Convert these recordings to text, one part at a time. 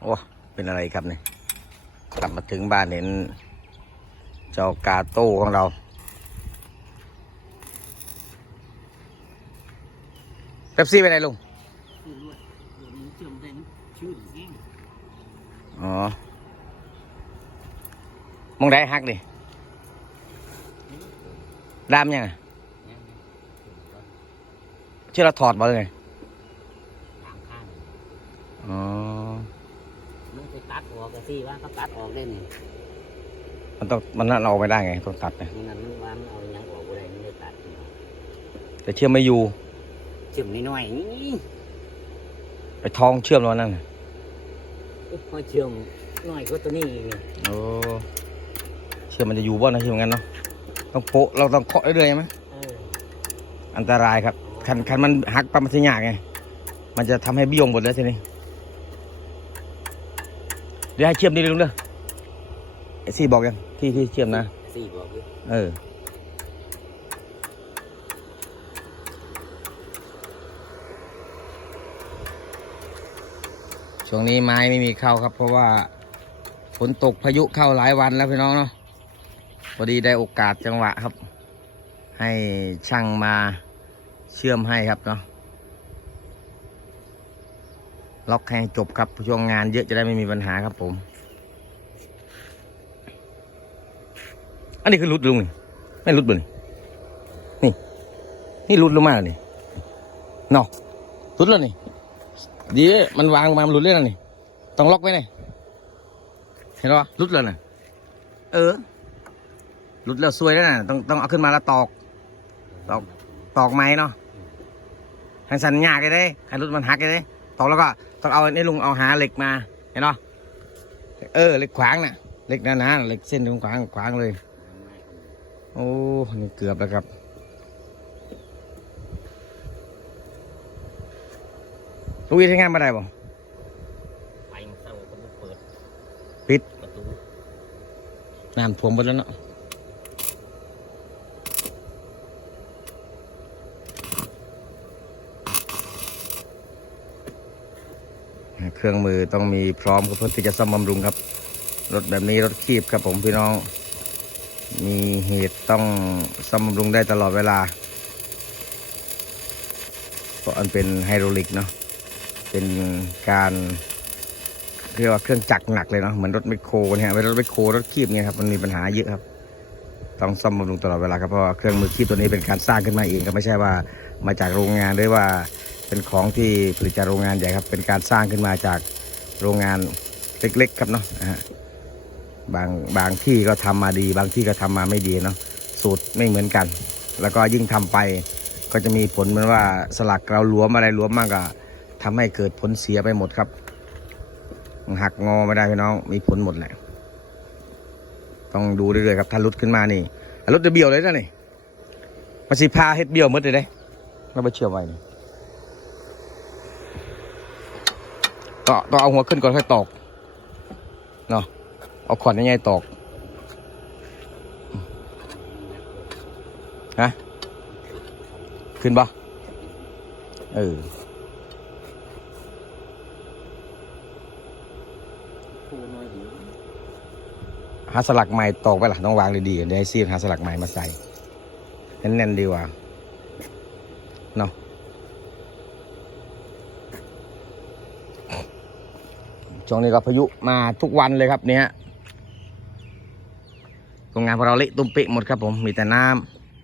โอ้เป็นอะไรครับเนี่ยกลับมาถึงบ้านเห็น เจ้ากาโต้ของเรา เป๊ปซี่ไปไหนลุงอ๋อมองได้ฮักดิดามยังไงชื่อเราถอดมาเลยางข้าง อ๋อ มันไป ตัดออกกันสิว่าเขาตัดออกได้นี่มันต้องมันนั่นเอาไม่ได้ไงต้องตัดไงมันนั่นมันว่ามันเอาหยังออกบ่ได้มันเลยตัดแต่เชื่อมไม่อยู่เชื่อมน้อยๆนี่ไปท้องเชื่อมแล้วนั่นน่ะโอ้ยพอเชื่อมน้อยกว่าตัวนี้อีกนี่โอ้เชื่อมมันจะอยู่บ่นะเชื่อมงั้นเนาะต้องโปะเราต้องเคาะเรื่อยๆไหมเอออันตรายครับคันคันมันหักปั๊บมันจะยากไงมันจะทำให้เบี้ยวหมดแล้วทีนี้เดี๋ยวให้เชื่อมดีลุงเด้อไอซี่บอกยังที่ที่เชื่อมนะสี่บอกอยู่เออช่วงนี้ไม้ไม่มีเข้าครับ เพราะว่าฝนตกพายุเข้าหลายวันแล้วพี่น้องเนาะพอดีได้โอกาสจังหวะครับ ให้ช่างมาเชื่อมให้ครับเนาะ ล็อกให้จบครับช่วงงานเยอะจะได้ไม่มีปัญหาครับผม อันนี้คือรุดลุงนี่ไม่รุดบ่นี่นี่ นี่รุดลงมาแล้วนี่เนาะรุดแล้วนี่ดีเว้ยมันวางมามันรุดเลยนะนี่ ต้องล็อกไว้นี่เห็นปะรุดแล้วน่ะเออรุดแล้วซวยแล้วน่ะต้องต้องเอาขึ้นมาแล้วตอก ตอกตอกไม้เนาะทางสัญญากันได้ให้รุดมันหักกันได้ ตอกแล้วก็ต้องเอาไอ้ลุงเอาหาเหล็กมาเห็นปะเออเหล็กขวางน่ะเหล็กหนาๆเหล็กเส้นตรงขวางขวางเลย โอ้นี่เกือบแล้วครับลูกวิทย์ทำงานมาได้บ่ไปมันเศร้าก็บ่เปิด ปิดประตูน้ำท่วมหมดแล้วเนาะ เครื่องมือต้องมีพร้อมเพื่อที่จะซ่อมบำรุงครับ รถแบบนี้รถคีบครับผมพี่น้อง มีเหตุต้องซ่อมบำรุงได้ตลอดเวลาเพราะอันเป็นไฮดรอลิกเนาะเป็นการเรียกว่าเครื่องจักรหนักเลยเนาะเหมือนรถแมโครเนี่ยเป็นรถแมโครรถคีบเนี่ยครับมันมีปัญหาเยอะครับ ต้องซ่อมบำรุงตลอดเวลาครับเพราะเครื่องมือคีบตัวนี้เป็นการสร้างขึ้นมาเองครับไม่ใช่ว่ามาจากโรงงานหรือว่า เป็นของที่ผลิตจากโรงงานใหญ่ครับ เป็นการสร้างขึ้นมาจากโรงงานเล็กๆ ครับเนาะบางบางที่ก็ทำมาดี บางที่ก็ทำมาไม่ดีเนาะสูตรไม่เหมือนกัน แล้วก็ยิ่งทำไปก็จะมีผลเหมือนว่าสลักเราหลวมอะไรหลวมมากก็ทำให้เกิดผลเสียไปหมดครับ หักงอไม่ได้พี่น้องมีผลหมดแหละต้องดูเรื่อยๆครับถ้ารุดขึ้นมานี่รุดจะเบี้ยวเลยนะนี่มาสิพาเฮ็ดเบี้ยวมดเลยเด้เราไปเชื่อไว้นี่ ต้องต้องเอาหัวขึ้นก่อนค่อยตอกเนาะเอาขวานยังไงตอกฮะขึ้นปะเออหาสลักใหม่ตอกไปล่ะต้องวางดีๆเดี๋ยวให้ซีดหาสลักใหม่มาใส่แน่นๆดีกว่า ช่วงนี้ก็พายุมาทุกวันเลยครับเนี่ยโรงงานของเราเละตุ้มเป๊ะหมดครับผมมีแต่น้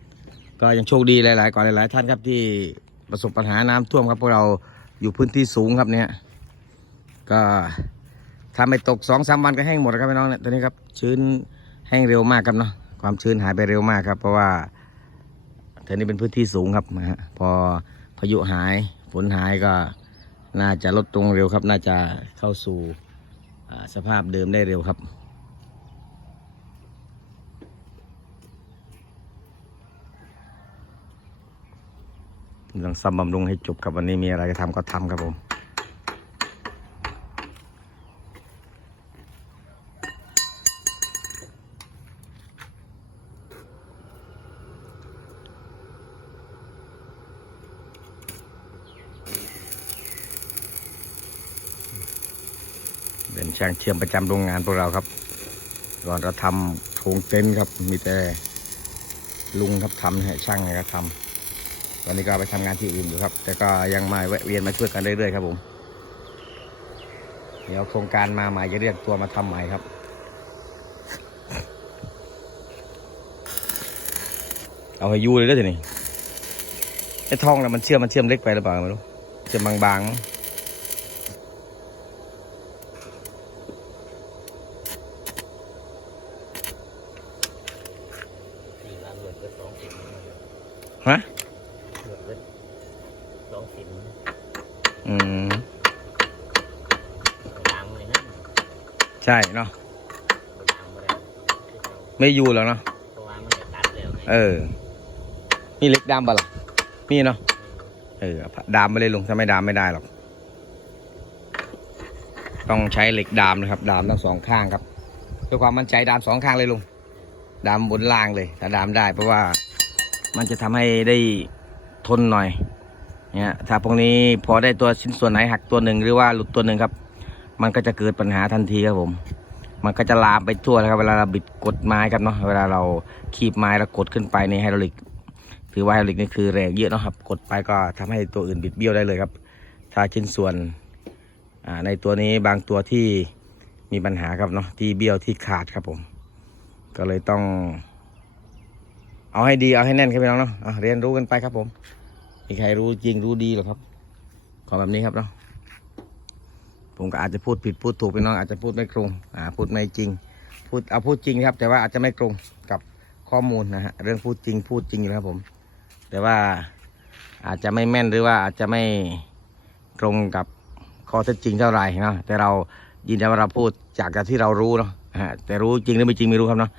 ำก็ยังโชคดีหลาย ๆ ก่อนหลาย ๆ ท่านครับที่ประสบปัญหาน้ำท่วมครับพวกเราอยู่พื้นที่สูงครับเนี่ยก็ถ้าไม่ตกสองสามวันก็แห้งหมดครับพี่น้องเนี่ยตอนนี้ครับชื้นแห้งเร็วมากครับเนาะความชื้นหายไปเร็วมากครับ เพราะว่าแถวนี้เป็นพื้นที่สูงครับนะฮะพอพายุหายฝนหายก็ น่าจะลดตรงเร็วครับ น่าจะเข้าสู่สภาพเดิมได้เร็วครับ ต้องซ่อมบำรุงให้จบครับวันนี้มีอะไรจะทำก็ทำครับผม ช่างเชื่อมประจำโรงงานพวกเราครับ ก่อนเราทำโครงเต็นท์ครับ มีแต่ลุงครับทำให้ช่างนะครับทำตอนนี้ก็ไปทำงานที่อื่นอยู่ครับ แต่ก็ยังมาแวะเวียนมาช่วยกันเรื่อยๆครับผม เดี๋ยวโครงการมาใหม่จะเรียกตัวมาทำใหม่ครับเอาให้ยูเลยเด้อทีนี้ไอ้ทองน่ะมันเชื่อมมันเชื่อมเล็กไปหรือเปล่าไม่รู้เชื่อมบางๆมั้ง สี่ว่าหลุดก็สองสิบ ฮะ หลุดก็ส องสิบอืมดังเลยนะใช่เนาะดังไม่ได้ไม่อยู่แล้วเนาะเพราะว่ามันจะตัดแล้วไงเออ มีเหล็กดามปะล่ะมีเนาะเออดามไม่เลยลุงถ้าไม่ดามไม่ได้หรอก ต้องใช้เหล็กดามนะครับ ดามทั้งสองข้างครับเพื่อความมั่นใจดามสองข้างเลยลุงดามบนล่างเลยถ้าดามได้เพราะว่ามันจะทำให้ได้ทนหน่อย เนี่ยถ้าพวกนี้พอได้ตัวชิ้นส่วนไหนหักตัวหนึ่งหรือว่าหลุดตัวหนึ่งครับ มันก็จะเกิดปัญหาทันทีครับผม มันก็จะลามไปทั่วเลยครับ เวลาเราบิดกดไม้ครับเนาะเวลาเราคีบไม้แล้วกดขึ้นไปในไฮดรอลิกถือว่าไฮดรอลิกนี่คือแรงเยอะนะครับ กดไปก็ทำให้ตัวอื่นบิดเบี้ยวได้เลยครับ ถ้าชิ้นส่วนในตัวนี้บางตัวที่มีปัญหาครับเนาะที่เบี้ยวที่ขาดครับผม ก็เลยต้อง เอาให้ดีเอาให้แน่นครับพี่น้องเนาะะเรียนรู้กันไปครับผม มีใครรู้จริงรู้ดีหรอครับ ขอแบบนี้ครับเนาะผมก็อาจจะพูดผิดพูดถูกพี่น้องอาจจะพูดไม่ตรงอ่าพูดไม่จริง พูดเอาพูดจริงครับ แต่ว่าอาจจะไม่ตรงกับข้อมูลนะฮะเรื่องพูดจริงพูดจริงอยู่ครับผม แต่ว่าอาจจะไม่แม่นหรือว่าอาจจะไม่ตรงกับข้อเท็จจริงเท่าไหร่เนาะแต่เรายินดีว่าเราพูดจากที่เรารู้เนาะฮะแต่รู้จริงหรือไม่จริงไม่รู้ครับเนาะ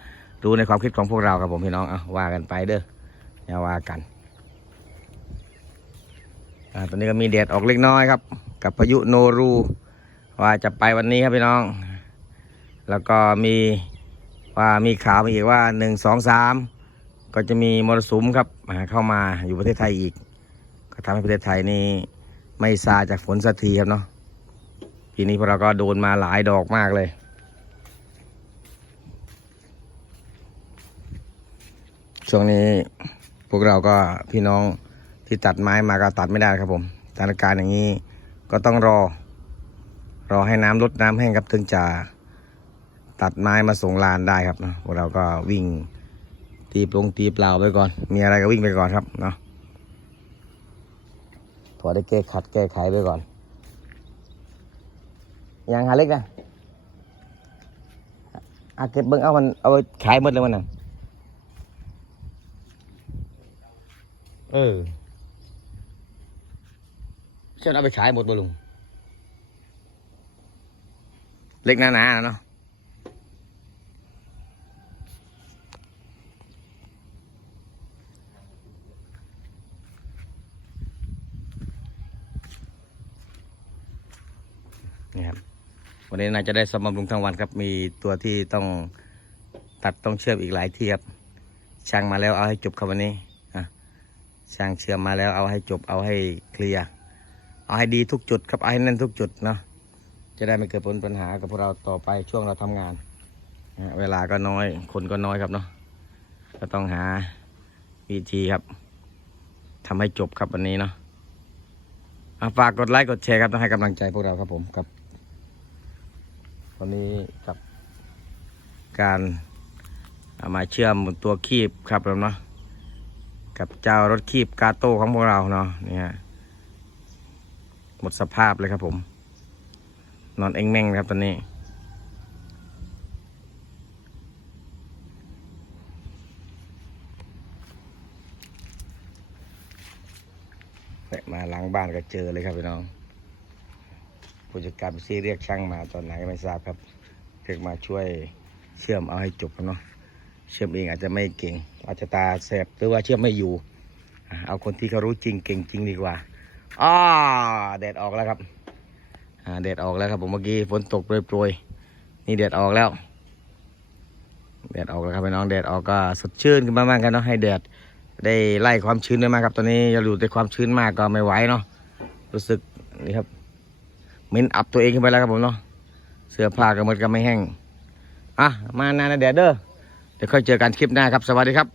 รู้ในความคิดของพวกเราครับผมพี่น้องเอาว่ากันไปเด้ออย่าว่ากัน อ่าตอนนี้ก็มีแดดออกเล็กน้อยครับ กับพายุโนรู ว่าจะไปวันนี้ครับพี่น้อง แล้วก็มีว่ามีข่าวมาอีกว่าหนึ่งสองสามก็จะมีมรสุมครับอ่าเข้ามาอยู่ประเทศไทยอีก ก็ทำให้ประเทศไทยนี่ไม่ซาจากฝนสักทีครับเนาะปีนี้พวกเราก็โดนมาหลายดอกมากเลยช่วงนี้พวกเราก็พี่น้อง ที่ตัดไม้มาก็ตัดไม่ได้ครับผมสถานการณ์อย่างนี้ก็ต้องรอ รอให้น้ำลดน้ำแห้งครับถึงจะตัดไม้มาส่งลานได้ครับเนาะพวกเราก็วิ่งตีปลงตีเปล่าไปก่อน มีอะไรก็วิ่งไปก่อนครับเนาะพอได้แก้ขัดแก้ไขไปก่อนยังหาเล็กนะอาเก็บเบิ้งเอามันเอาไขายหมดเลยมันน่ะเออ นเอาไปขายหมดบ่ลุง เล็กหนาๆเนาะนี่ครับวันนี้น่าจะได้สมบำรุงทั้งวันครับ มีตัวที่ต้องตัดต้องเชื่อมอีกหลายที่ครับ ช่างมาแล้วเอาให้จบครับวันนี้อะช่างเชื่อมมาแล้วเอาให้จบเอาให้เคลียร์ เอาให้ดีทุกจุดครับเอาให้แน่นทุกจุดเนาะจะได้ไม่เกิดผลปัญหากับพวกเราต่อไปช่วงเราทำงานเวลาก็น้อย คนก็น้อยครับเนาะก็ต้องหาวิธีครับทำให้จบครับวันนี้เนาะฝากกดไลค์กดแชร์ครับต้องให้กำลังใจพวกเราครับผมกับวันนี้กับการเอามาเชื่อมตัวคีบครับผมเนาะกับเจ้ารถคีบกาโต้ของพวกเราเนาะนี่ฮะ หมดสภาพเลยครับผม นอนเอ็งแม่งครับตอนนี้แวะมาล้างบ้านก็เจอเลยครับพี่น้อง ผู้จัดการซีเรียกช่างมาตอนไหนไม่ทราบครับ เรียกมาช่วยเชื่อมเอาให้จบครับเนาะ เชื่อมเองอาจจะไม่เก่ง อาจจะตาแสบหรือว่าเชื่อมไม่อยู่ เอาคนที่เขารู้จริงเก่งจริงดีกว่า อ้าแดดออกแล้วครับ อ่าแดดออกแล้วครับผมเมื่อกี้ฝนตกโปรยๆนี่แดดออกแล้วแดดออกแล้วครับพี่น้องแดดออกก็สดชื่นขึ้นมามากกันเนาะให้แดดได้ไล่ความชื้นได้มากครับตอนนี้อย่าอยู่ในความชื้นมากก็ไม่ไหวเนาะรู้สึกนี่ครับเหมินอับตัวเองขึ้นไปแล้วครับผมเนาะเสื้อผ้าก็หมดก็ไม่แห้งอะมานานนะเดี๋ยวเด้อเดี๋ยวค่อยเจอกันคลิปหน้าครับสวัสดีครับ